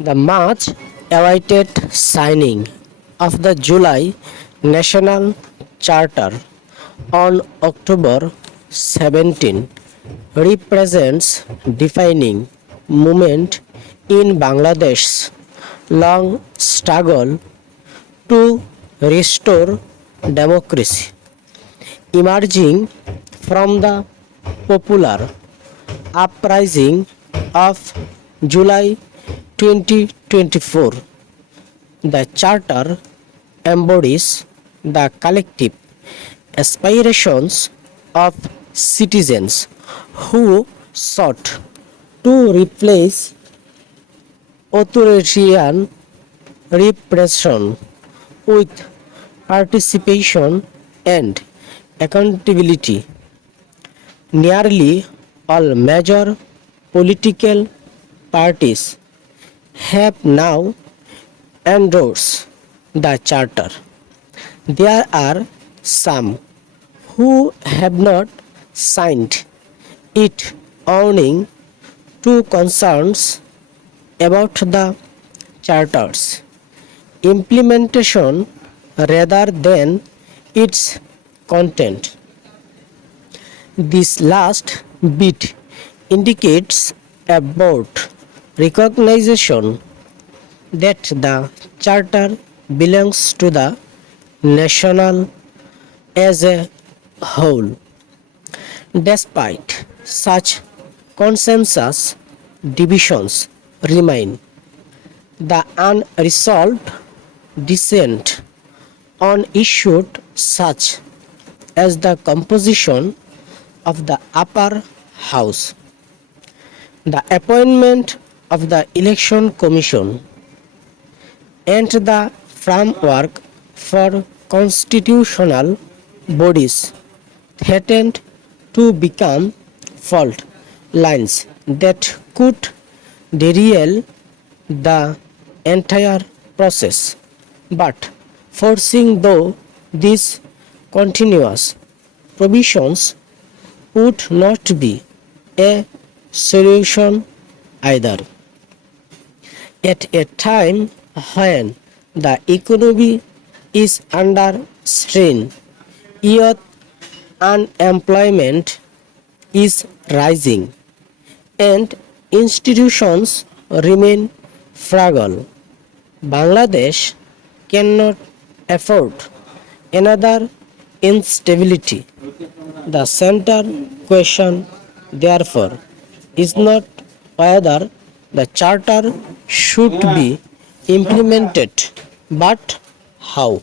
The much awaited signing of the July National Charter on October 17 represents defining moment in Bangladesh's long struggle to restore democracy emerging from the popular uprising of July 2024. The Charter embodies the collective aspirations of citizens who sought to replace authoritarian repression with participation and accountability. Nearly all major political parties have now endorsed the charter. There are some who have not signed it, owing to concerns about the charter's implementation rather than its content. This last bit indicates about recognition that the charter belongs to the national as a whole. Despite such consensus divisions remain, the unresolved dissent on issues such as the composition of the upper house, the appointment of the Election Commission and the framework for constitutional bodies threatened to become fault lines that could derail the entire process. But forcing though these continuous provisions would not be a solution either. at a time when the economy is under strain, youth unemployment is rising, and institutions remain fragile. Bangladesh cannot afford another instability. The central question, therefore, is not whether the charter should be implemented but how